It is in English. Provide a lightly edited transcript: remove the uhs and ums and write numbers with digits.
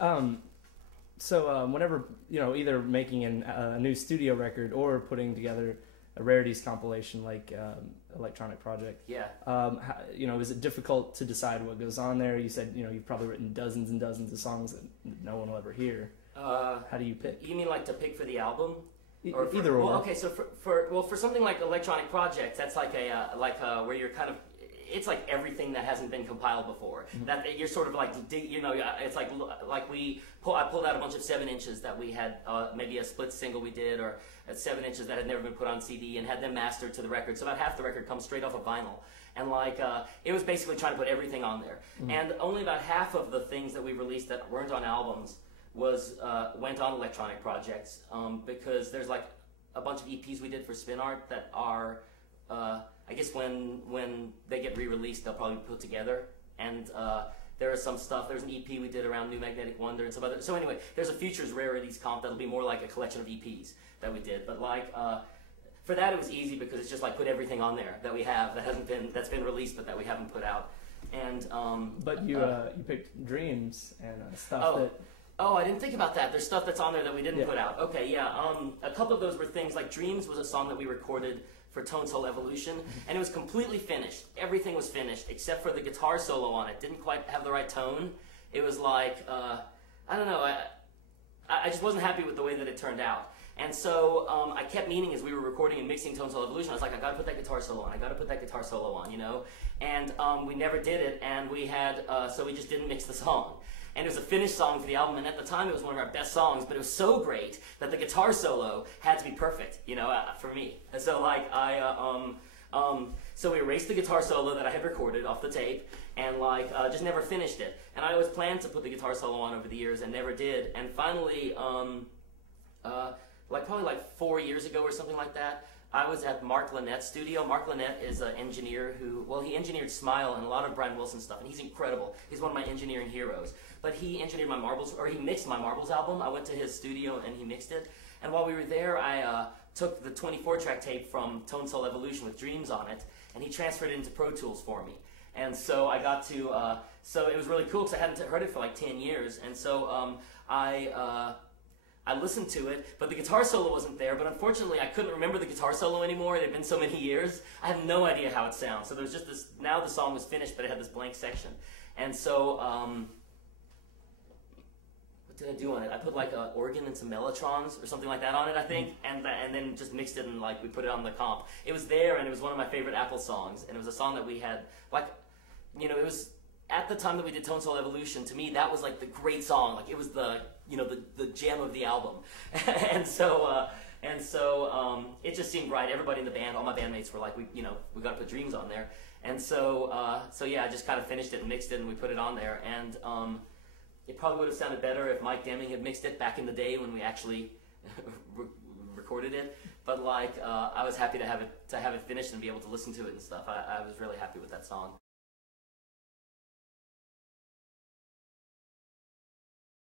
Um, whenever either making a new studio record or putting together a rarities compilation like electronic project, Yeah. Is it difficult to decide what goes on there? You said you've probably written dozens and dozens of songs that no one will ever hear. How do you pick? You mean like to pick for the album? Either or. Well, okay, so for something like electronic projects, that's like where you're kind of, it's like everything that hasn't been compiled before. Mm-hmm. That you're sort of like, it's like I pulled out a bunch of 7-inches that we had, maybe a split single we did, or 7-inches that had never been put on CD, and had them mastered to the record. So about half the record comes straight off of vinyl, and it was basically trying to put everything on there. Mm-hmm. And only about half of the things that we released that weren't on albums went on electronic projects, because there's like a bunch of EPs we did for Spin Art that are, I guess when they get re-released, they'll probably be put together. And there is some stuff. There's an EP we did around New Magnetic Wonder and some other. So anyway, there's a Futures Rarities comp that'll be more like a collection of EPs that we did. But for that, it was easy because it's just like put everything on there that we have that's been released but that we haven't put out. And but you picked Dreams and stuff that. Oh, I didn't think about that. There's stuff that's on there that we didn't put out. Okay, yeah. A couple of those were things like Dreams was a song that we recorded for Tone Soul Evolution, and it was completely finished. Everything was finished except for the guitar solo on it. Didn't quite have the right tone. It was like, I don't know, I just wasn't happy with the way that it turned out. And so I kept meaning as we were recording and mixing Tone Soul Evolution, I was like, I gotta put that guitar solo on, I gotta put that guitar solo on, And we never did it, and we had, so we just didn't mix the song. And it was a finished song for the album, and at the time it was one of our best songs, but it was so great that the guitar solo had to be perfect, for me. And so so we erased the guitar solo that I had recorded off the tape, and just never finished it. And I always planned to put the guitar solo on over the years and never did. And finally, probably 4 years ago or something like that, I was at Mark Lanette's studio. Mark Lanette is an engineer he engineered Smile and a lot of Brian Wilson stuff, and he's incredible. He's one of my engineering heroes. But he engineered my Marbles, or he mixed my Marbles album. I went to his studio and he mixed it. And while we were there, I took the 24-track tape from Tone Soul Evolution with Dreams on it, and he transferred it into Pro Tools for me. And so I got to, so it was really cool because I hadn't heard it for like 10 years. And so I listened to it, but the guitar solo wasn't there. But unfortunately, I couldn't remember the guitar solo anymore. It had been so many years. I had no idea how it sounds. So there was just this, now the song was finished, but it had this blank section. And so, what did I do on it? I put like an organ and some mellotrons or something like that on it, I think. And then just mixed it and we put it on the comp. It was there, and it was one of my favorite Apple songs. And it was a song that we had, it was, at the time that we did Tone Soul Evolution, to me, that was like the great song. Like it was the gem of the album. and so it just seemed right. Everybody in the band, all my bandmates were like, we got to put Dreams on there. And so yeah, I just kind of finished it and mixed it and we put it on there. And it probably would have sounded better if Mike Deming had mixed it back in the day when we actually recorded it. But I was happy to have it finished and be able to listen to it and stuff. I was really happy with that song.